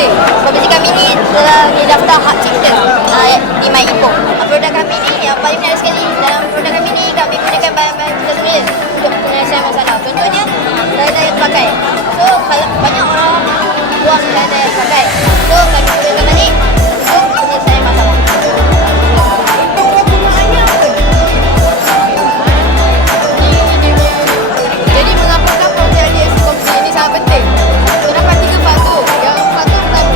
ada. Properti kami ni telah didaftar hak cipta di MyIPO. Produk kami ni yang paling menarik sekali dalam produk kami ni, kami gunakan bahan-bahan kita sendiri untuk penyelesaian masalah. Contohnya daya terpakai. So banyak orang buang daya terpakai. So kami gunakan balik untuk penyelesaian masalah. Jadi mengapa projek ILMU komputer ini sangat penting? Terdapat 3 faktor. Yang faktor pertama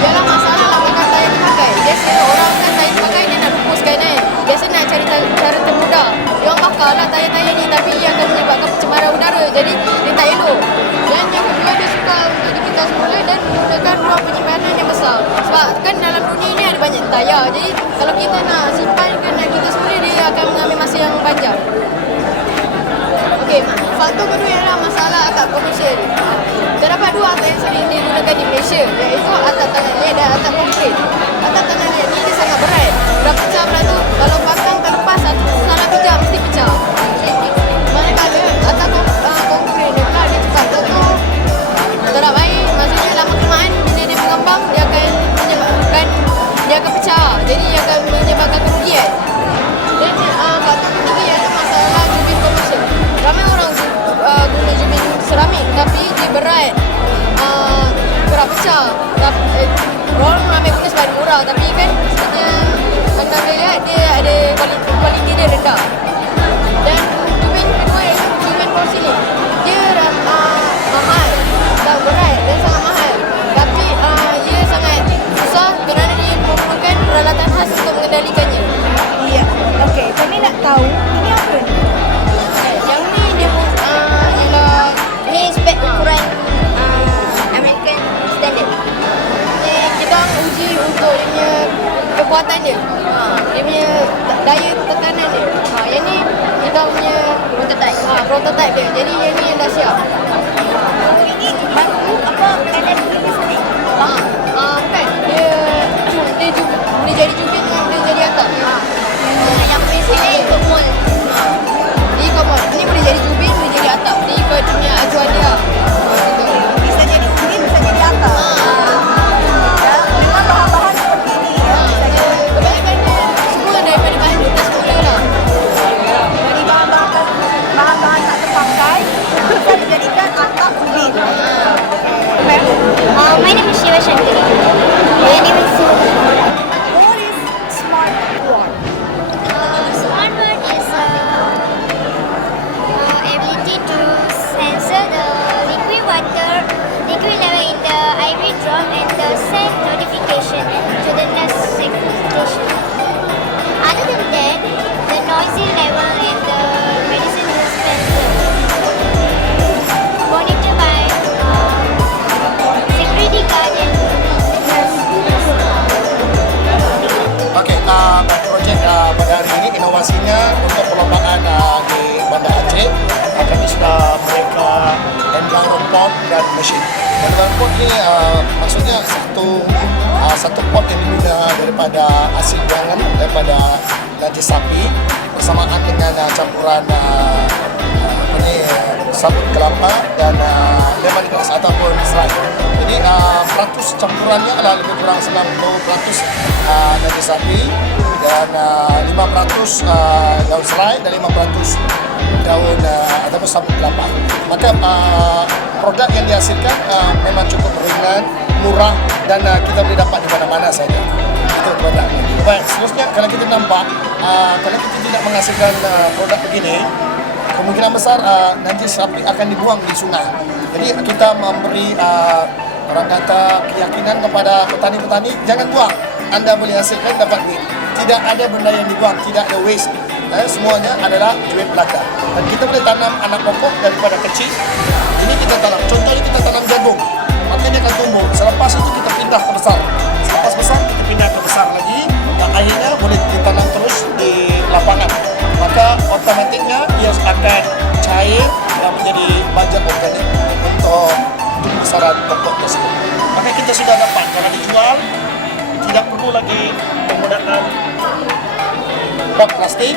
ialah masalah lambangkan daya terpakai. Biasa orang kan daya terpakai dia nak lupuskan kan. Biasa nak cari cara termudah. Yang bakar lah tayar-tayar ni, tapi ia akan menyebabkan pencemaran udara. Jadi dia tak elok. Dan yang kedua, dia suka untuk dipintas semula dan menggunakan ruang penyimpanan yang besar. Sebab kan dalam dunia ni ada banyak tayar. Jadi kalau kita nak simpankan kita semula, dia akan mengambil masa yang panjang. Okey, faktor kedua ialah masalah atap komersial. Terdapat 2 atap yang sering digunakan di Malaysia, iaitu atap tanah liat dan atap konkrit. Atap tanah liat ni dia sangat berat. Dah pecah pula tu, kalau pasang terlepas satu salah pijak mesti pecah. Manakala atap konkrit ni pula dia cepat tutup, terap air, maksudnya lama kelamaan bila dia mengembang dia akan menyebabkan pecah. Jadi dia akan menyebabkan kerugian. Dan faktor ketiga ialah masalah jubin komersial. Ramai orang guna jubin seramik tapi dia berat, kerap pecah. Orang ramai guna sebab murah, tapi kan sebenarnya anda lihat dia ada kualiti dia rendah. Dan jubin kedua iaitu jubin porselin. Dia mahal dan berat dan sangat mahal. Tapi ia sangat susah kerana dia memerlukan peralatan khas untuk mengendalikannya. Ya, okey. Kami nak tahu ini apa ni? Yang ni dia ialah ni spek ukuran American standard. Ni kita uji untuk dia punya kekuatan dia. Dia punya daya tekanan dia. Yang ni kita punya prototype dia. Jadi yang ni yang dah siap. Ini bangku apa energi listrik? Bukan. Dia boleh jadi jubin dengan boleh jadi atap. Yang prinsip ni ikut mold. Dia ikut mold. Ni boleh jadi jubin, boleh jadi atap. Dia ikut punya ajuan dia. Bisa jadi jubin, bisa jadi atap. Memang bahan-bahan seperti ini ya. Kebanyakan dia semua daripada bahan kita semula lah. Dari bahan-bahan tak terpakai bisa dijadikan atap jubin. My name is Shiva Shankari. My name is What is smart ward? Smart word is ability to sensor the liquid level in the IV drop and the send notification to the nurse station. Other than that, the noisy level and the medicine dispenser monitored by security guard and nurse. Okey, projek pada hari ini inovasinya untuk perlombaan di Banda Aceh. Kami sudah mereka environment pot dan mesin. Environment pot ni maksudnya satu pot yang dibina daripada asid jangan daripada najis sapi bersamaan dengan campuran sabut kelapa dan lemon grass ataupun serai. Jadi peratus campurannya adalah lebih kurang 90% najis sapi dan 5% daun serai dan 5% daun ataupun sabut kelapa. Maka produk yang dihasilkan memang cukup ringan, murah dan kita boleh dapat di mana-mana saja. Itu produknya. Baik, seterusnya kalau kita nampak kalau kita tidak menghasilkan produk begini, kemungkinan besar najis sapi akan dibuang di sungai. Jadi kita memberi orang kata keyakinan kepada petani-petani, jangan buang. Anda boleh hasilkan dapat duit. Tidak ada benda yang dibuang, tidak ada waste. Semuanya adalah duit belaka. Dan kita boleh tanam anak pokok daripada kecil. Ini kita tanam. Contohnya kita tanam jagung. Maka dia akan tumbuh. Selepas itu kita pindah ke besar. Selepas besar kita pindah ke besar lagi. Dan akhirnya boleh ditanam terus di lapangan. Maka otomatiknya ia akan cair dan menjadi baja organik untuk besaran pokok tersebut. Maka kita sudah dapat kalau dijual tidak perlu lagi penggunaan pot plastik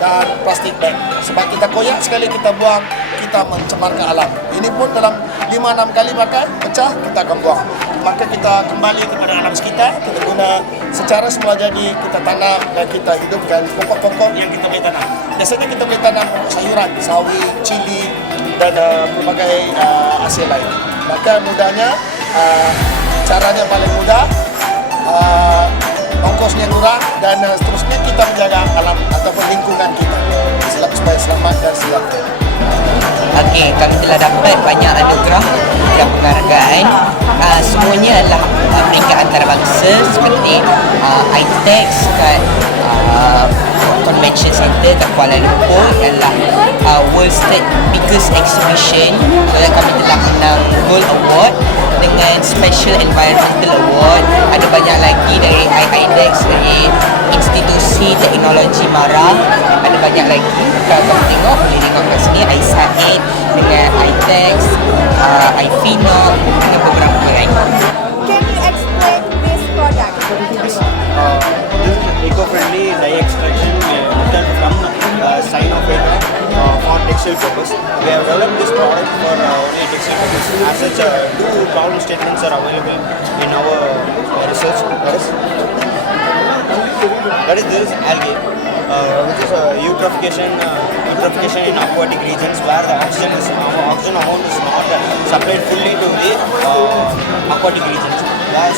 dan plastik bag. Sebab kita koyak sekali kita buang, kita mencemarkan alam. Ini pun dalam 5-6 kali pakai, pecah, kita akan buang. Maka kita kembali kepada alam sekitar, kita guna secara semula jadi, kita tanam dan kita hidupkan pokok-pokok yang kita boleh tanam. Biasanya kita boleh tanam pokok sayuran, sawi, cili, dan pelbagai hasil lain. Maka mudahnya, caranya paling mudah, ongkosnya murah, dan seterusnya kita menjaga alam ataupun lingkungan kita supaya selamat dan sejahtera. Okey, kami telah dapat banyak anugerah dan penghargaan. Semuanya adalah peringkat antarabangsa seperti I+ACEH kat Convention Center kat Kuala Lumpur adalah World's third biggest exhibition. Kami telah menang Gold Award dengan Special Environmental Award. Ada banyak lagi dari I+ACEH, dari Institusi Teknologi Mara. Ada banyak lagi. Kalau kamu tengok, boleh tengok kat sini I+ACEH dengan I+ACEH, I+FINO dengan beberapa lain. Can you explain this product? This is eco-friendly dye extraction method from cyanophyta for textile purpose. We have developed this product for only textile purpose. As such, two problem statements are available in our research. That is there is algae, which is eutrophication in aquatic regions where the oxygen amount is not supplied fully to the aquatic regions,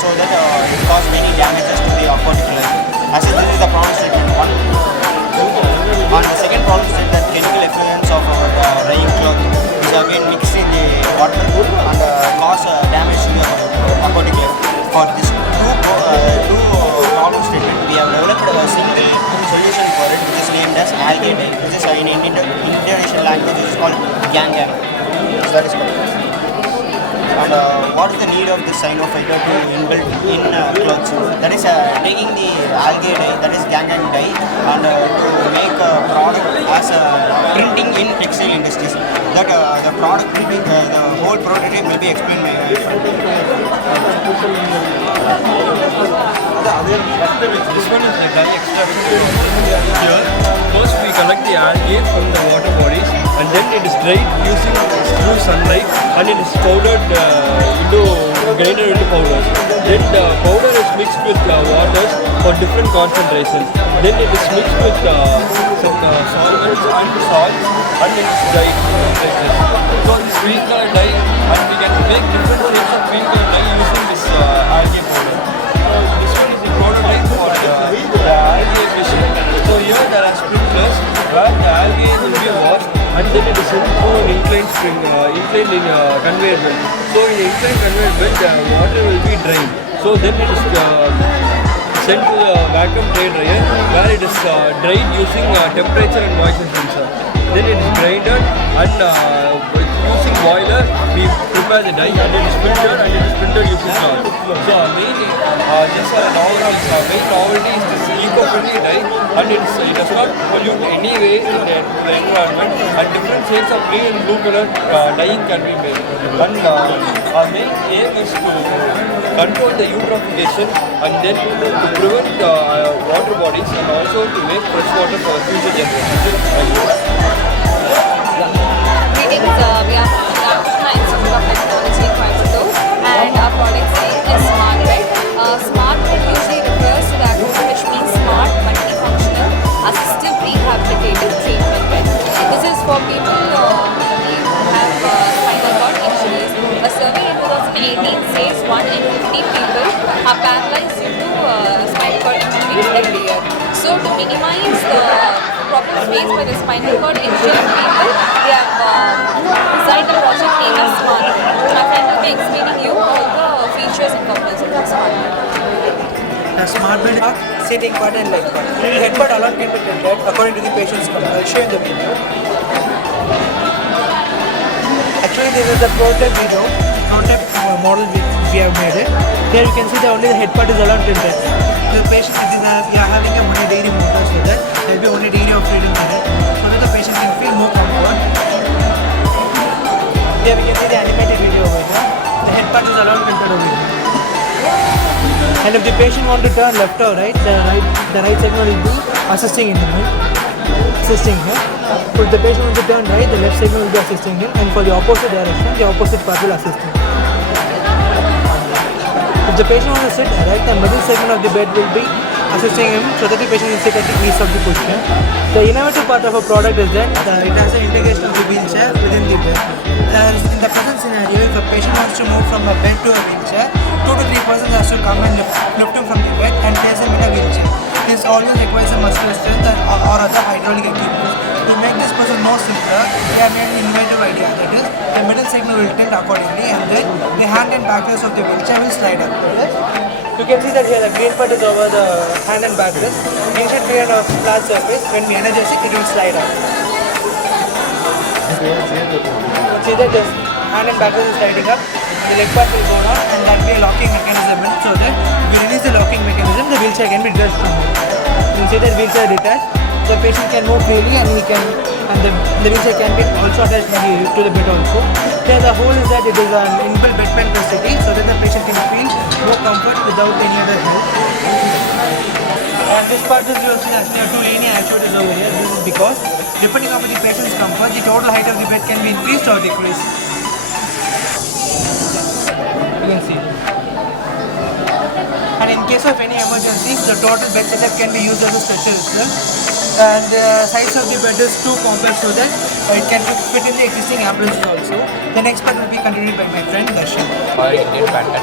so that it causes many damages to the aquatic life. As such, this is the problem statement 1. And the second problem is that chemical effluents of our dyeing cloth is again mixed in the water and cause damage to the aquatic life. For this two problem statement, we have developed a single solution for it, which is named as algae dye, which is in Indonesian language is called gangan. So that is called. And what is the need of the cyanophyta to inbuilt in clothes? That is taking the algae dye, that is gangan dye, and to make a product as printing in textile industries. That the product will be, the whole prototype will be explained by my friend. This one is the dye extraction. Here, first we collect the algae from the water bodies, and then it is dried using through sunlight, and it is powdered grinded into powders. Then the powder is mixed with waters for different concentrations. Then it is mixed with some solvents and salt, and it is dried like this. So this green color dye, and we can make different shades of green color dye using this algae powder. This one is the prototype for the algae fishing. So here there are sprinklers where the algae will be washed, and then it is sent through an inclined conveyor belt. So in the inclined conveyor belt, the water will be drained. So then it is sent to the vacuum tray dryer, where it is dried using temperature and moisture sensor. Then it is grinded, and using boiler we prepare the dye, and it is filtered, and it is printed using salt. So mainly this overall main novelty is this eco-friendly dye, and it does not pollute any way in the environment, and different shades of green and blue color dyeing can be made. And our main aim is to control the eutrophication, and then to prevent water bodies, and also to make fresh water for future generations. Greetings, we are from the National Institute of Technology in Coimbatore, and our product name is Smart Bed. Smart Bed usually refers to the acronym which means Smart Multifunctional Assistive Rehabilitative Treatment Bed. This is for people who have spinal cord injuries. A survey in 2018 says 1 in 50 people are paralyzed due to spinal cord injuries every year. So to minimize the problems faced by the spinal cord injured people, they have designed a project named as Smart. My friend will be explaining you all the features and purpose of the Smart. A smart bed are sitting part and leg part. The head part alone can be tilted according to the patient's color. I'll show you the video. Actually, this is the prototype video, prototype model we have made it. Here you can see that only the head part is alone tilted. The patient, if we are having a 1 degree motors with that, there will be 1 degree of freedom in it, so that the patient can feel more comfort. Here we can see the animated video over here. The head part is alone tilted over here. And if the patient wants to turn left or right, the right segment will be assisting in the assisting here. If the patient wants to turn right, the left segment will be assisting him, and for the opposite direction, the opposite part will assist him. If the patient wants to sit erect, the middle segment of the bed will be assisting him so that the patient can sit at the ease of the position. The innovative part of a product is that it has an integration of the wheelchair within the bed. In the present scenario, if a patient wants to move from a bed to a wheelchair, 2 to 3 persons has to come and lift him from the bed and place him in a wheelchair. This always requires a muscular strength or other hydraulic equipment. To make this process more simpler, we have made an innovative idea. That is, the middle segment will tilt accordingly, and then the hand and backrest of the wheelchair will slide up. You can see that here the green part is over the hand and backrest. Inside create a flat surface. When we energize it, it will slide up. See that the hand and backrest is sliding up. The leg part will go down, and that will be a locking mechanism. So that if we release the locking mechanism, the wheelchair can be detached from it. You see that wheelchair detached. The patient can move freely, and the wheelchair can be also attached to the bed also. Here the whole is that it is an inbuilt bedpan facility, so that the patient can feel more comfort without any other help. And this part is you see that there are 2 linear actuators over here. This is because depending on the patient's comfort, the total height of the bed can be increased or decreased. You can see. And in case of any emergencies, the total bed setup can be used as a stretcher itself. And the size of the bed is too compact so that it can fit in the existing ambulances also. The next part will be continued by my friend Darshan. Or Indian patent.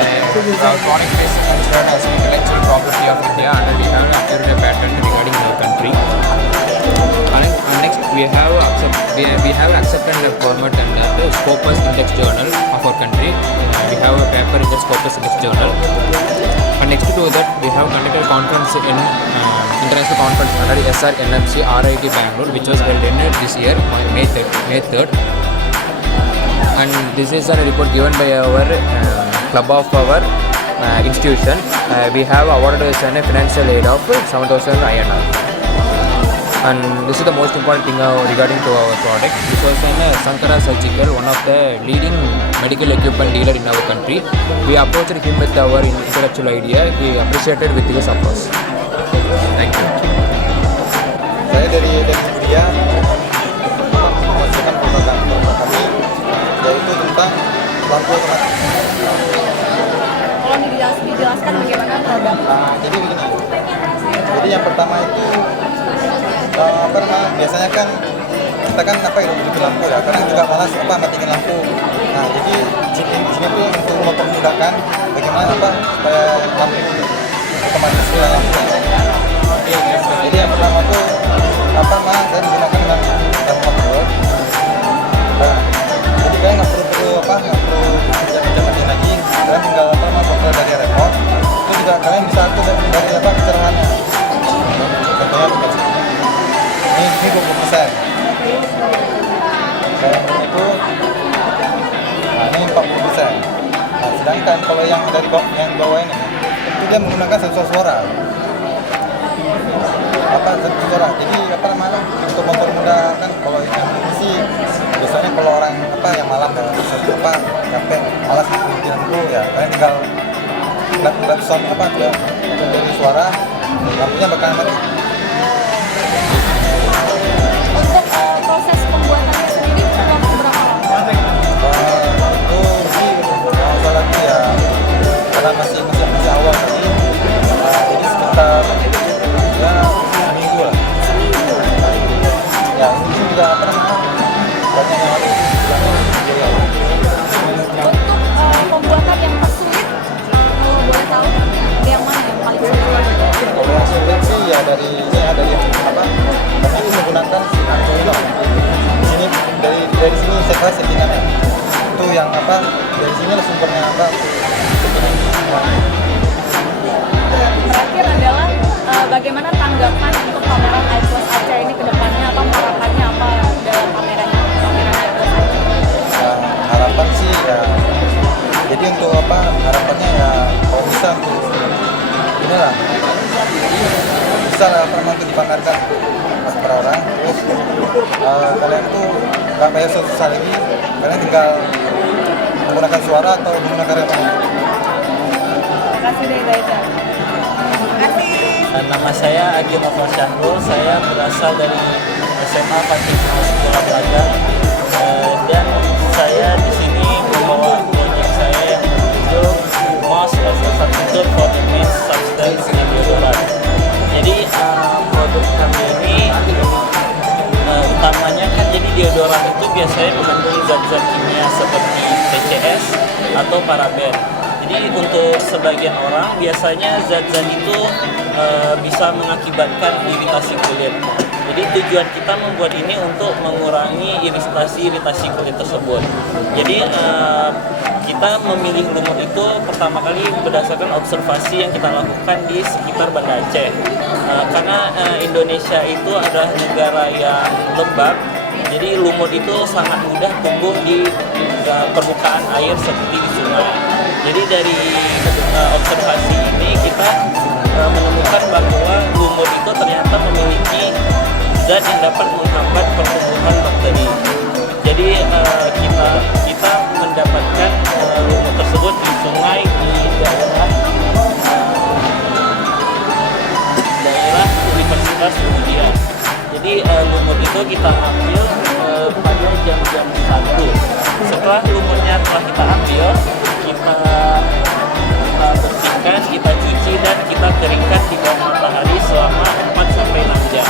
Our product is considered as intellectual property of India, and we have acquired a patent regarding our country. And next we have accepted a format under the Scopus Index Journal of our country. We have a paper in the Scopus Index Journal. And next to that, we have conducted a conference in international conference under SRNMC RIT Bangalore, which was held in this year, May 3rd. And this is a report given by our club of our institution. We have awarded us a financial aid of 7,000 INR. And this is the most important thing regarding to our product. This was in Sankara Surgical, one of the leading medical equipment dealer in our country. We approached him with our intellectual idea. He appreciated with his applause. Thank you. Saya dari UBUDIYAH memastikan program kami yaitu tentang lampu otomatis. Tolong dijelaskan bagaimana produk. Jadi begini. Jadi yang pertama itu biasanya kan kita kan hidupin lampu ya, kadang juga malas matiin lampu. Nah jadi di sini tuh untuk mempermudahkan bagaimana supaya lampu otomatis lampu. Jadi yang pertama tuh saya menggunakan termometer. Nah, jadi kalian nggak perlu kerja lagi. Kalian tinggal kontrol dari remote. Itu juga kalian bisa atur dari kecerahannya. Contohnya ini 20%. Yang itu, nah ini 40%. Nah, sedangkan kalau yang dari bawah ini, itu dia menggunakan sensor suara. Sensor suara. Jadi untuk mempermudahkan kalau yang sih biasanya kalau orang yang malam capek malas tidur dulu ya, kalian tinggal sound dari suara, lampunya bakal mati. Untuk proses pembuatannya sendiri waktu berapa lama? Itu sih kalau lagi ya karena masih awal tadi, jadi sekitar ya seminggu lah. Ya ini juga banyak yang harus dilakukan. Untuk pembuatan yang tersulit, kalau boleh tahu yang mana yang paling sulit? Kalau yang sulit sih ya dari kami menggunakan si Arduino. Di sini dari sini saya kira settingannya. Itu yang dari sini lah sumbernya settingan semua. Terakhir adalah bagaimana tanggapan untuk pameran I+ACEH ini ke depannya, harapannya apa dalam pameran I+ACEH? Harapan sih ya, jadi untuk harapannya ya kalau bisa untuk inilah bisa lah untuk dipamerkan per orang. Terus kalian tuh nggak bayar susah lagi, kalian tinggal menggunakan suara atau menggunakan remote. Terima kasih Terima kasih. Nama saya Agi Nova Syahrul, saya berasal dari SMA Fakultas Sekolah Belajar dan saya di sini membawa proyek saya yang berjudul Most as a Substitute for the Main Substance in Deodorant. Jadi produk kami ini utamanya kan jadi deodoran itu biasanya mengandung zat-zat kimia seperti TCS atau paraben. Jadi untuk sebagian orang biasanya zat-zat itu bisa mengakibatkan iritasi kulit. Jadi tujuan kita membuat ini untuk mengurangi iritasi kulit tersebut. Jadi kita memilih lumut itu pertama kali berdasarkan observasi yang kita lakukan di sekitar Banda Aceh. Karena Indonesia itu adalah negara yang lembab, jadi lumut itu sangat mudah tumbuh di permukaan air seperti di sungai. Jadi dari observasi ini kita menemukan bahwa lumut itu ternyata memiliki zat yang dapat menghambat pertumbuhan bakteri. Jadi kita mendapatkan lumut tersebut di sungai di daerah Universitas UBUDIYAH. Jadi lumut itu kita ambil pada jam-jam 1. Setelah lumutnya telah kita ambil, kita bersihkan, kita cuci dan kita keringkan di bawah matahari selama 4-6 jam.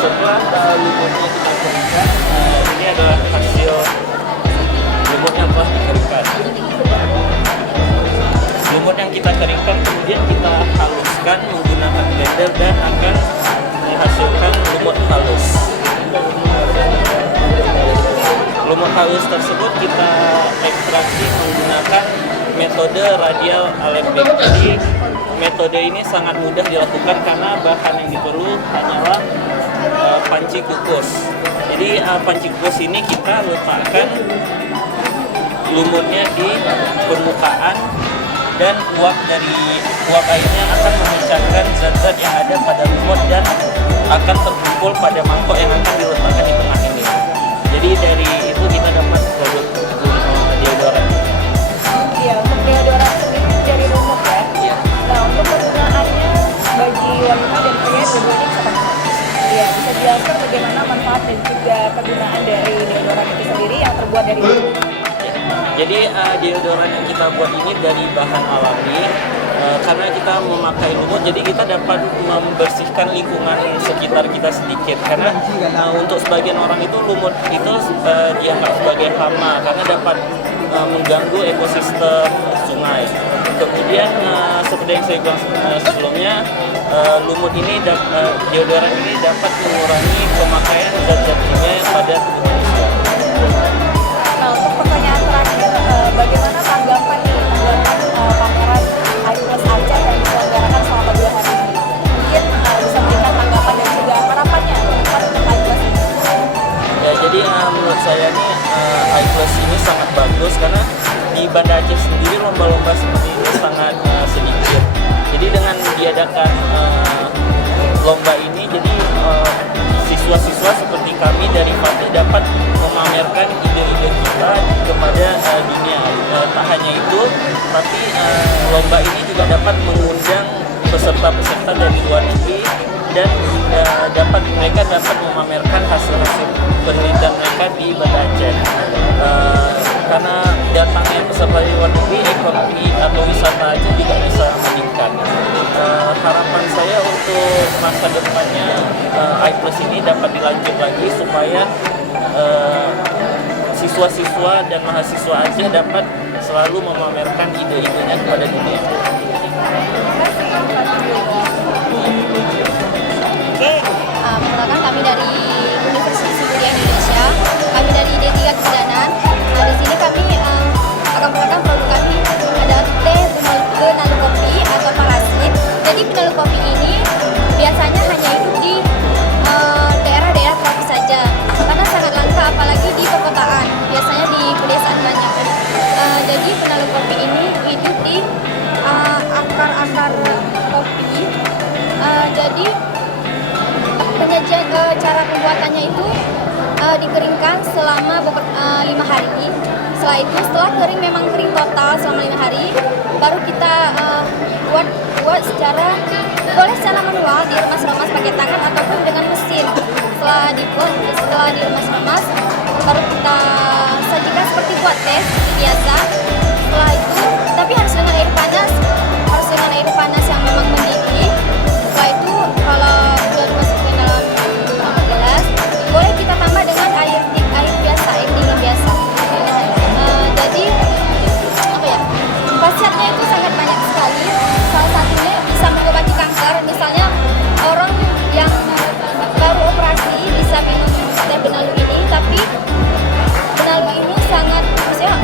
Setelah lumutnya kita keringkan, ini adalah hasil lumut yang telah dikeringkan. Lumut yang kita keringkan kemudian kita haluskan menggunakan blender dan akan menghasilkan lumut halus. Lumut halus tersebut kita ekstraksi menggunakan metode radial alembik. Jadi metode ini sangat mudah dilakukan karena bahan yang diperlukan hanyalah panci kukus. Jadi panci kukus ini kita letakkan lumutnya di permukaan dan uap airnya akan memecahkan zat-zat yang ada pada lumut dan akan terkumpul pada mangkok yang akan diletakkan di tengah ini. Jadi dari itu kita dapat produk deodoran. Iya, untuk deodoran sendiri dari lumut ya. Iya. Nah, untuk penggunaannya bagi wanita dan pria dua-duanya seperti apa? Iya, bisa dijelaskan bagaimana manfaat dan juga kegunaan dari deodoran itu sendiri yang terbuat dari lumut. Jadi deodoran yang kita buat ini dari bahan alami karena kita memakai lumut, jadi kita dapat membersihkan lingkungan sekitar kita sedikit. Karena untuk sebagian orang itu lumut itu dianggap sebagai hama karena dapat mengganggu ekosistem sungai. Kemudian seperti yang saya bilang sebelumnya, lumut ini deodoran ini dapat mengurangi pemakaian zat-zat kimia pada tubuh manusia. Nah, untuk pertanyaan terakhir, bagaimana tanggapan pameran I+ACEH yang diselenggarakan selama 2 hari ini? Mungkin bisa memberikan tanggapan dan juga harapannya untuk I+ACEH ini. Ya, jadi menurut saya nih I+ ini sangat bagus karena di Banda Aceh sendiri lomba-lomba seperti ini sangat sedikit. Jadi dengan diadakan lomba ini, jadi siswa-siswa seperti kami dari FATI dapat memamerkan ide-ide kita kepada dunia. Tak hanya itu, tapi lomba ini juga dapat mengundang peserta-peserta dari luar negeri dan mereka dapat memamerkan hasil-hasil penelitian mereka di Banda Aceh. Karena datangnya peserta dari luar negeri, ekonomi atau wisata Aceh juga bisa meningkat. Harapan saya untuk masa depannya I+ ini dapat dilanjut lagi supaya siswa-siswa dan mahasiswa Aceh dapat selalu memamerkan ide-idenya kepada dunia. Oke, perkenalkan kami dari Universitas Indonesia, kami dari DIIKUTI. Di sini kami akan memperkenalkan produk kami, ada teh penalu kopi atau parasit. Jadi penalu kopi ini biasanya hanya hidup di daerah-daerah tropis saja, karena sangat langka apalagi di perkotaan, biasanya di pedesaan banyak. Jadi penalu kopi ini hidup di akar-akar kopi. Jadi penyajian cara pembuatannya itu dikeringkan selama 5 hari. Setelah itu, setelah kering memang kering total selama 5 hari, baru kita buat secara manual diremas-remas pakai tangan ataupun dengan mesin. Setelah diremas-remas baru kita sajikan seperti buat tes biasa. Setelah itu, tapi harus dengan air panas yang memang mendidih. Setelah itu kalau sudah dimasukkan dalam gelas, boleh kita tambah dengan air biasa, air dingin biasa. Jadi apa ya? Khasiatnya itu sangat banyak sekali. Salah satunya bisa mengobati kanker. Misalnya orang yang baru operasi bisa minum teh benalu ini, tapi benalu ini maksudnya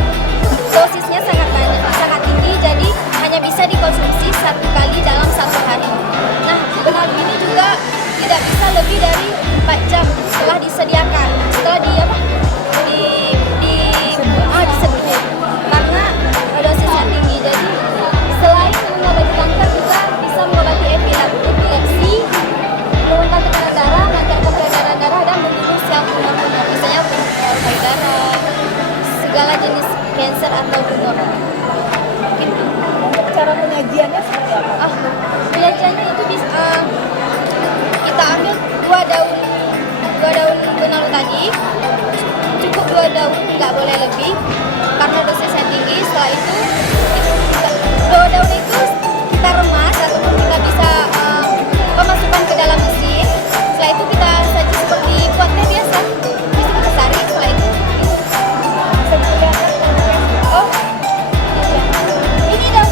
dosisnya sangat banyak, sangat tinggi, jadi hanya bisa dikonsumsi 1 kali dalam 1 hari. Nah, benalu ini juga tidak bisa lebih dari 4 jam setelah disediakan, setelah diseduh, karena dosisnya tinggi. Jadi selain mengobati kanker juga bisa mengobati epilepsi, menurunkan tekanan darah, melancarkan peredaran darah, dan membunuh sel tumor-tumor, misalnya payudara, segala jenis kanker atau tumor. Untuk cara penyajiannya seperti apa? Penyajiannya itu bisa kita ambil 2 daun benalu tadi, cukup 2 daun, nggak boleh lebih karena dosisnya tinggi. Setelah itu 2 daun itu kita remas ataupun kita bisa memasukkan ke dalam mesin. Setelah itu kita saji seperti buat teh biasa. Bisa kita saring. Setelah itu ini daun.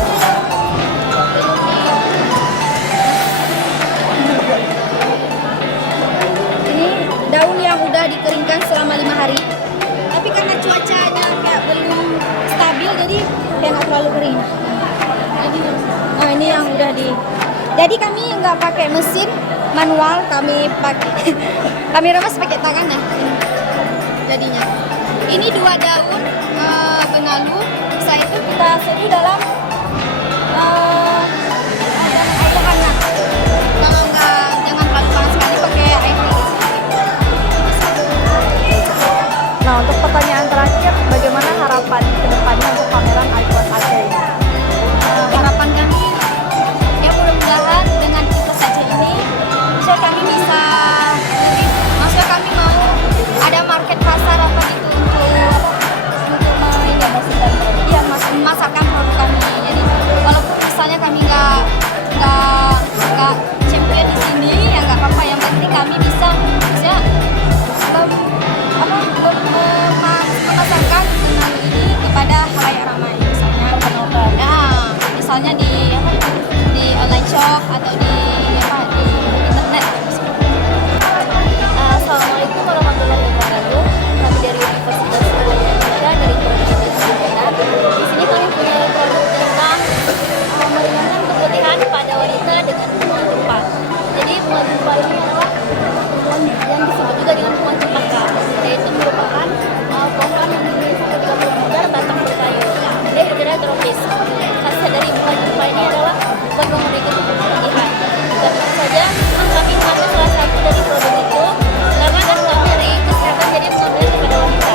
Ini daun yang udah dikeringkan selama 5 hari. Tapi karena cuacanya kayak belum stabil, jadi kayak nggak terlalu kering. Nah, ini yang udah jadi kami nggak pakai mesin manual, kami remas pakai tangan ya. Jadinya ini 2 daun benalu. Setelah itu kita seduh dalam air hangat. Jangan terlalu panas sekali, pakai air dingin. Nah, untuk pertanyaan terakhir, bagaimana harapan ke depannya untuk pameran I+ACEH ini? Harapan kami ya mudah-mudahan dengan I+ACEH ini bisa kami bisa maksudnya kami mau ada market pasar apa gitu untuk memasarkan produk kami. Jadi walaupun misalnya kami nggak champion di sini ya nggak apa-apa, yang penting kami bisa memasarkan benalu ini kepada halayak ramai, misalnya di online shop atau di internet. Assalamualaikum warahmatullahi wabarakatuh. Kami dari Universitas Indonesia dari Prodi Negara. Di sini kami punya produk tentang meringankan keputihan pada wanita dengan bunga jempa. Jadi bunga jempa ini adalah yang disebut juga dengan bunga cempaka, yaitu merupakan pohon yang memiliki sampai 30 meter, batang berkayu. Dia bergerak tropis. Khasiat dari bunga jempa ini adalah buat memiliki keputihan. Dan tentu saja kami mengambil salah satu dari produk itu karena kan kami dari kesehatan, jadi mengambil kepada wanita.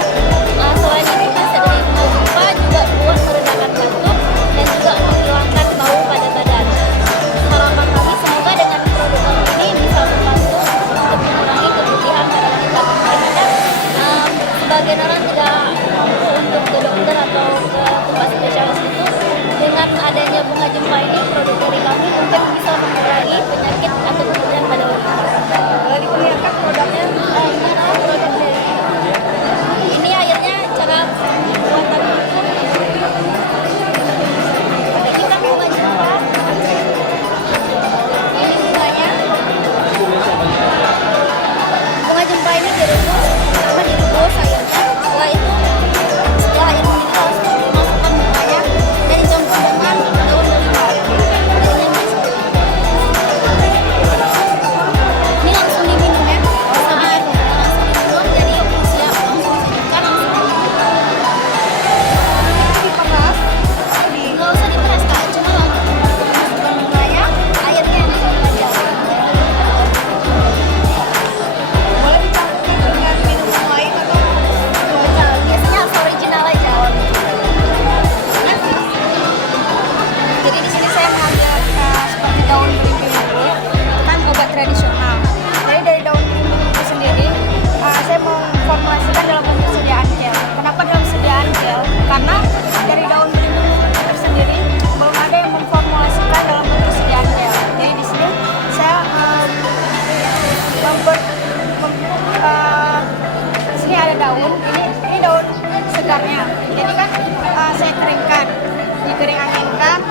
Selain itu khasiat dari bunga jempa juga buat meredakan batuk dan juga menghilangkan bau pada badan. Harapan kami semoga dengan produk kami ini bisa membantu untuk mengurangi keputihan pada wanita. Karena sebagian orang tidak mampu untuk ke dokter atau ke tempat spesialis itu. Dengan adanya bunga jempa ini, produk dari kami mungkin bisa mengurangi penyakit atau keputihan pada wanita. Boleh diperlihatkan produknya? Produk dari Ini akhirnya cara pembuatan itu. Ini kan bunga jempa. Ini bunganya. Bunga jempa ini direbus, pertama direbus airnya. Setelah air mendidih harus segarnya. Jadi kan saya keringkan, dikering anginkan,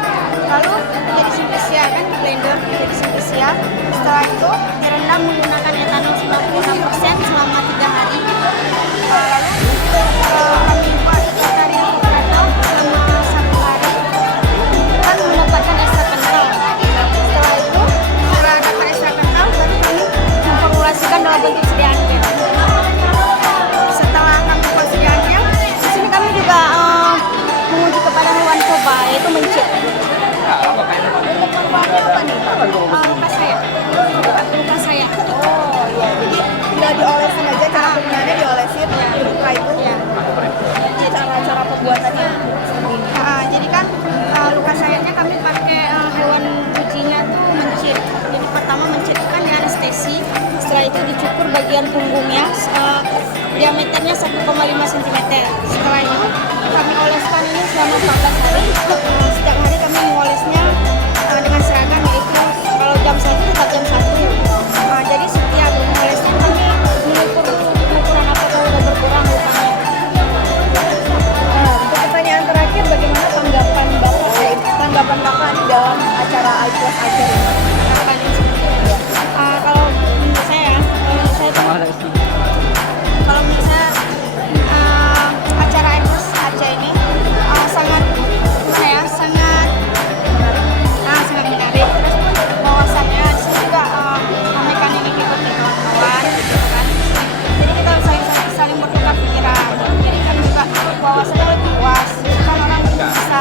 lalu jadi simpesia kan di blender jadi simpesia. Setelah itu direndam menggunakan etanol 96% selama 3 hari. Lalu kami buat itu dari kereta selama 1 hari kan mendapatkan ekstrak kental. Setelah itu setelah dapat ekstrak kental baru kami memformulasikan dalam bentuk sediaan gel. Setelah kami buat sediaan gel, di sini kami juga menguji kepada hewan coba yaitu mencit. Untuk manfaatnya apa nih Pak? Luka saya. Luka saya. Oh iya, jadi tinggal diolesin aja, cara penggunaannya diolesin ya, luka itu ya. Jadi cara pembuatannya seperti ini. Jadi kan luka sayatnya kami pakai hewan ujinya tuh mencit. Jadi pertama mencit kan di anestesi, setelah itu dicukur bagian punggungnya diameternya 1,5 cm. Setelah itu kami oleskan ini selama 14 hari. Setiap hari kami mengolesnya dengan seragam yaitu kalau jam 1 tetap jam 1. Jadi setiap mengolesnya kami mengukur ukuran apakah sudah berkurang lukanya. Untuk pertanyaan terakhir, bagaimana tanggapan Bapak di dalam acara I+ACEH ini? Kalau menurut saya, kalau menurut saya acara I+ACEH ini sangat gimana ya, sangat menarik. Terus pun bahwasannya di sini juga kami kan ini ikuti kawan-kawan, gitu kan. Jadi kita saling bertukar pikiran. Jadi kami juga bahwasannya lebih luas. Kan orang bisa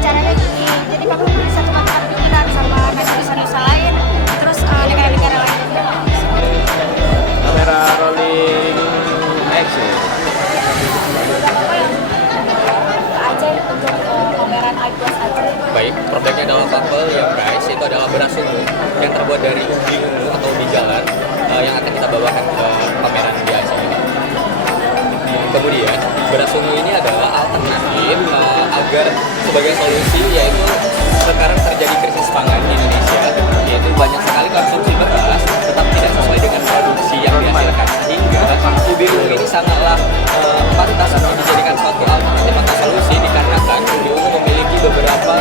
caranya gini. Jadi kami bisa tukar pikiran sama nusa-nusa lain, terus negara-negara lain. Kamera rolling action. Aceh untuk pameran I+ACEH. Baik, produknya adalah bubble ya guys, itu adalah beras ungu yang terbuat dari ubi ungu atau ubi jalar yang akan kita bawakan ke pameran di Aceh ini. Kemudian beras ungu ini adalah alternatif agar sebagai solusi, yaitu sekarang terjadi krisis pangan di Indonesia, yaitu banyak sekali konsumsi beras tetap tidak sesuai dengan produksi yang dihasilkan, sehingga ubi ungu ini sangatlah pantas untuk dijadikan suatu alternatif atau solusi dikarenakan ubi ungu memiliki beberapa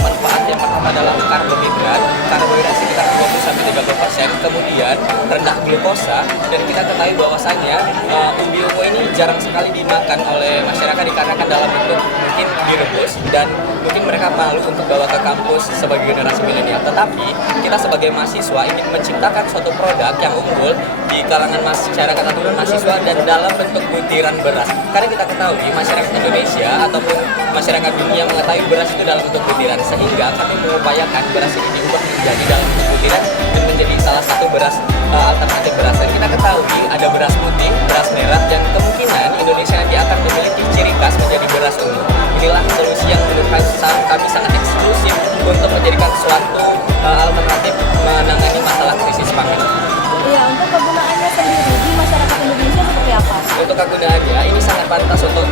manfaat. Yang pertama adalah karbohidrat sekitar 20-30%, kemudian rendah glukosa, dan kita ketahui bahwasannya ubi ungu ini jarang sekali dimakan oleh masyarakat dikarenakan dalam bentuk mungkin direbus dan mungkin mereka malu untuk bawa ke kampus sebagai generasi milenial. Tetapi kita sebagai mahasiswa ingin menciptakan suatu produk yang unggul di kalangan masyarakat ataupun mahasiswa dan dalam bentuk butiran beras. Karena kita ketahui masyarakat Indonesia ataupun masyarakat dunia mengetahui beras itu dalam bentuk butiran, sehingga kami mengupayakan beras ini diubah menjadi dalam bentuk butiran dan menjadi salah satu beras alternatif beras. Dan kita ketahui ada beras putih, beras merah, dan kemungkinan Indonesia nanti akan memiliki ciri khas menjadi beras ungu. Inilah solusi yang menurut kami sangat eksklusif untuk menjadikan suatu alternatif menangani masalah krisis pangan. Iya, untuk kegunaannya sendiri di masyarakat Indonesia seperti apa? Untuk kegunaannya ini sangat pantas untuk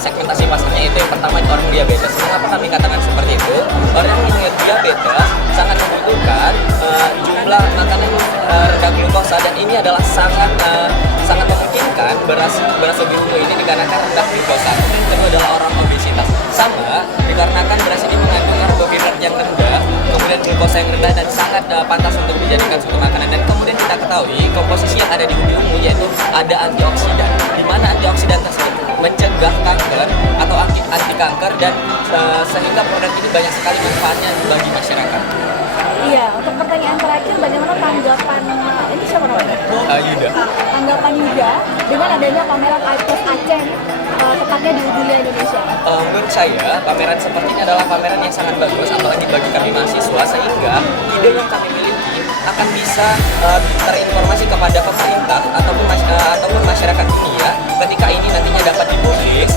segmentasi pasarnya, itu yang pertama itu orang diabetes. Mengapa kami katakan seperti itu? Orang yang diabetes sangat membutuhkan jumlah makanan rendah glukosa, dan ini adalah sangat memungkinkan beras ubi ungu ini dikarenakan rendah glukosa. Yang kedua adalah orang obesitas, sama dikarenakan beras ini mengandung karbohidrat yang rendah, kemudian glukosa yang rendah, dan sangat pantas untuk dijadikan suatu makanan. Dan kemudian kita ketahui komposisi yang ada di ubi ungu yaitu ada antioksidan, di mana antioksidan tersebut mencegah kanker atau anti kanker, dan sehingga produk ini banyak sekali manfaatnya bagi masyarakat. Iya, untuk pertanyaan terakhir, bagaimana tanggapan ini siapa namanya? Yuda. Tanggapan Yuda dengan adanya pameran I+ACEH tepatnya di UBUDIYAH Indonesia. Menurut saya pameran seperti ini adalah pameran yang sangat bagus, apalagi bagi kami mahasiswa, sehingga ide yang kami miliki akan bisa terinformasi kepada pemerintah ataupun masyarakat dunia ketika ini nantinya dapat dipublis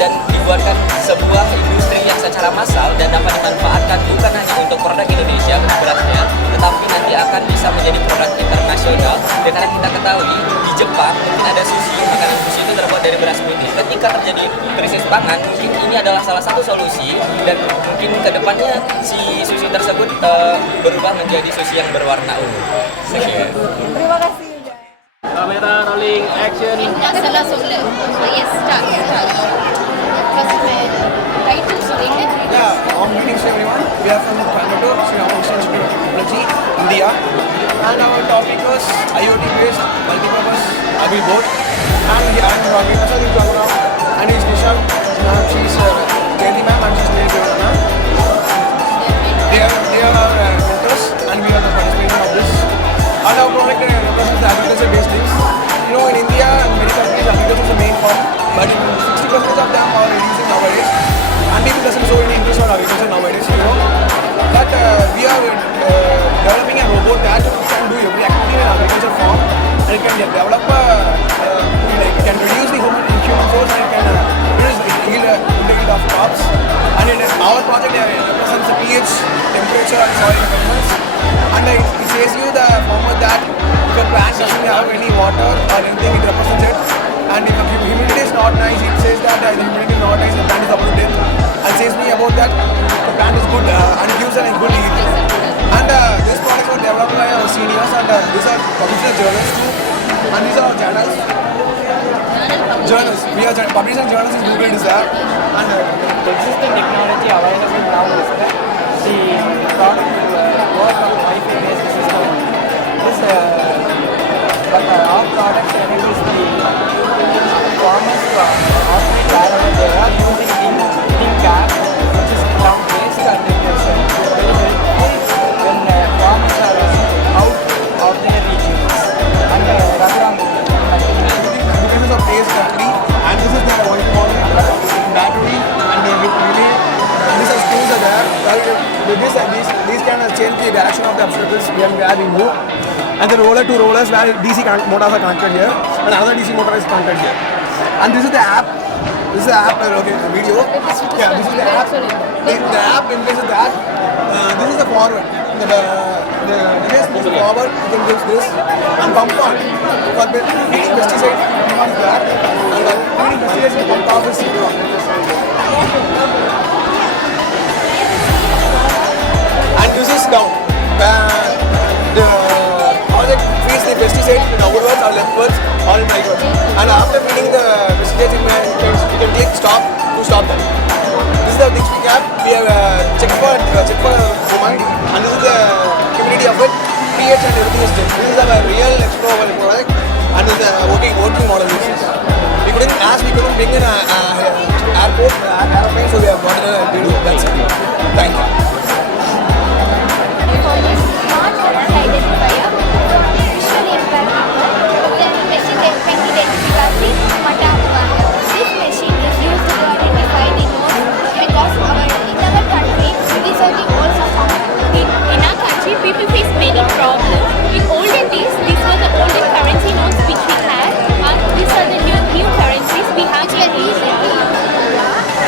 dan dibuatkan sebuah industri yang secara massal dan dapat dimanfaatkan bukan hanya untuk produk Indonesia berasnya, tetapi nanti akan bisa menjadi produk internasional. Dan karena kita ketahui di Jepang mungkin ada sushi, makanan sushi itu terbuat dari beras putih. Ketika terjadi krisis pangan, mungkin ini adalah salah satu solusi, dan mungkin kedepannya si sushi tersebut berubah menjadi sushi yang berwarna ungu. Sekian. Terima kasih Yuda. Camera rolling, action. Salah solla. Yes, start. First title சொல்லுங்க. Greetings everyone. We are from Coimbatore, Sri Ramakrishna Institute of Technology, India. And our topic was IoT based multipurpose agri board. And I am Ravi Prasad in Jagram. And his Nisha, she's Jayati ma'am and she's Devana. They are our mentors and we are the participants of this. And our product represents the agriculture based things. You know, in India and many countries, agriculture is the main form, but 60% of them are reducing nowadays. And people doesn't show any interest on agriculture nowadays, you know. But we are developing a robot that can do every activity in agriculture form, and it can develop, it can reduce the human force, and it can reduce the yield of crops. And our project represents the pH, temperature, and soil measurements. And it says you the farmer that if a plant doesn't have any water or anything, it represents it. And if the humidity is not nice, it says that the humidity is not nice, the plant is about to death. And says me about that the plant is good and it gives a good yield. And this products were developed by our seniors, and these are published journals too. And these are our channels. Journals. We are publishing journals in Google is there. And the existing technology available now is that the product will work on Wi-Fi based system. This but our product enables the farmers to operate wherever they are using the app, which is cloud based, and it is very helpful when farmers are out of their regions. And Raghuram this is a base country, and this is the Wi-Fi model, battery, and the relay. And these are screws are there. With these can change the direction of the obstacles where we move. And the roller to rollers where DC motors are connected here, and another DC motor is connected here. And this is the app. This is the app. Okay, the video. Yeah, this is the app. The app in place of that. This is the forward. The next move forward. You can use this and pump on. For feeding pesticide, you want that. And feeding pesticide, you pump off this. And this is down. The project feeds the pesticide downwards or leftwards or in rightwards. And after feeding the pesticide, you can take stop to stop them. This is the things we have. We have check for movement, and this is the capability of it. pH and everything is checked. This is our real explore product, and this is the working model. We couldn't bring in airport, airplane, so we have got a video. That's it. Thank you. Smart current identifier from visual impact the machine identification TAHUNAN. This machine is used to identify the nodes because in our country it is only old system. In our country, people face many problems. In olden days, these were the olden currency notes which we had, and these are the new currencies we have in India.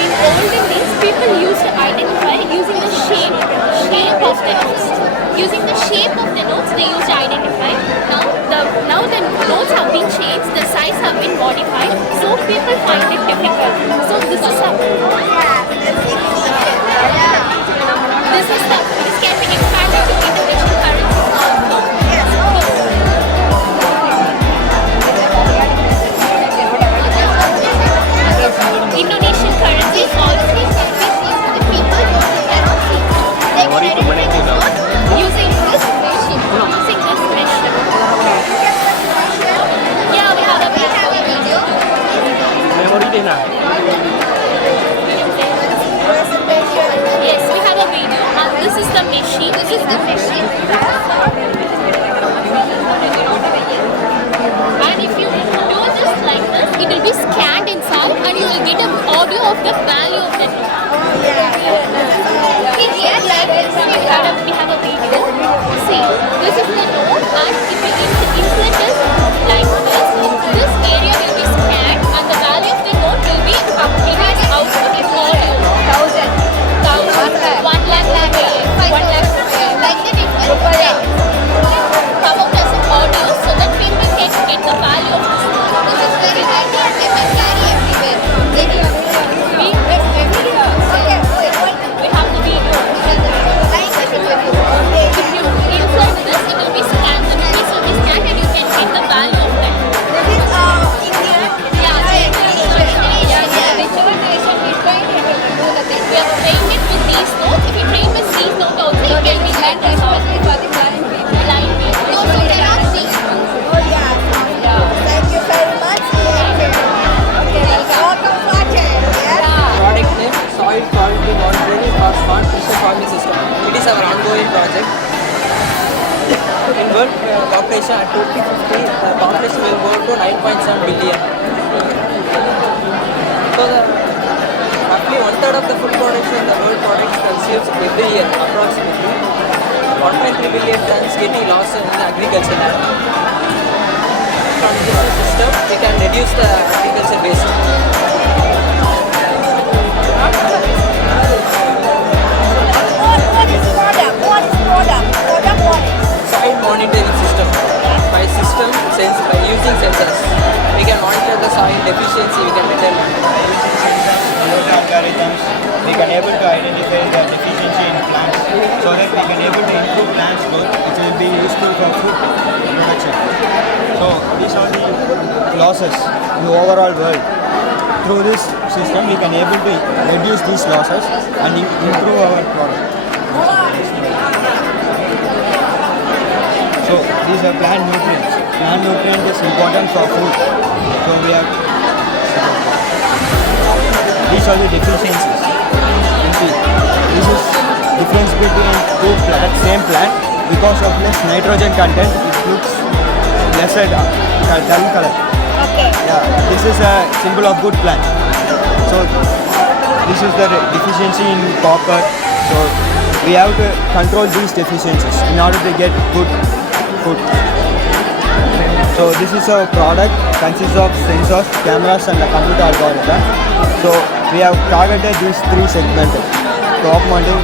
In olden days, people used to identify using the shape of the notes. Using the shape of the notes, they used to identify. Now the notes have been changed, the size have been modified, so people find it difficult. So this can be expanded to international currencies also. Indonesian currencies also. Using this machine. Yeah, we have a video. Memory dena. Yes, we have a video, and this is the machine. And if you do this like this, it will be scanned inside, and you will get an audio of the value of the note. We have a video. See, this is the note, and if you insert this like this area will be scanned, and the value of the note will be given output in audio. 1,000, 1 lakh, 1 lakh, like that it will come out as an audio, so that people can get the value of this note. This is very handy and we can carry everywhere. We is our ongoing project. In world population at 2050, the population will go to 9.7 billion. So roughly one-third of the food production the world products consumes every year, approximately 1.3 billion tons getting lost in the agriculture land. From this system, we can reduce the agriculture waste. Soil monitoring system. By using sensors, we can monitor the soil deficiency. We can determine. Algorithms, we can able to identify the deficiency in plants so that we can able to improve plants growth, which will be useful for food production. So these are the losses in the overall world. Through this system, we can able to reduce these losses and improve our product. So these are plant nutrients. Plant nutrient is important for food. So we have these are the deficiencies. You see, this is difference between two plants, same plant. Because of less nitrogen content, it looks lesser dull color. Okay. Yeah, this is a symbol of good plant. So this is the deficiency in copper. So we have to control these deficiencies in order to get good food. So this is our product, consists of sensors, cameras and a computer algorithm. So we have targeted these three segments: crop mounting,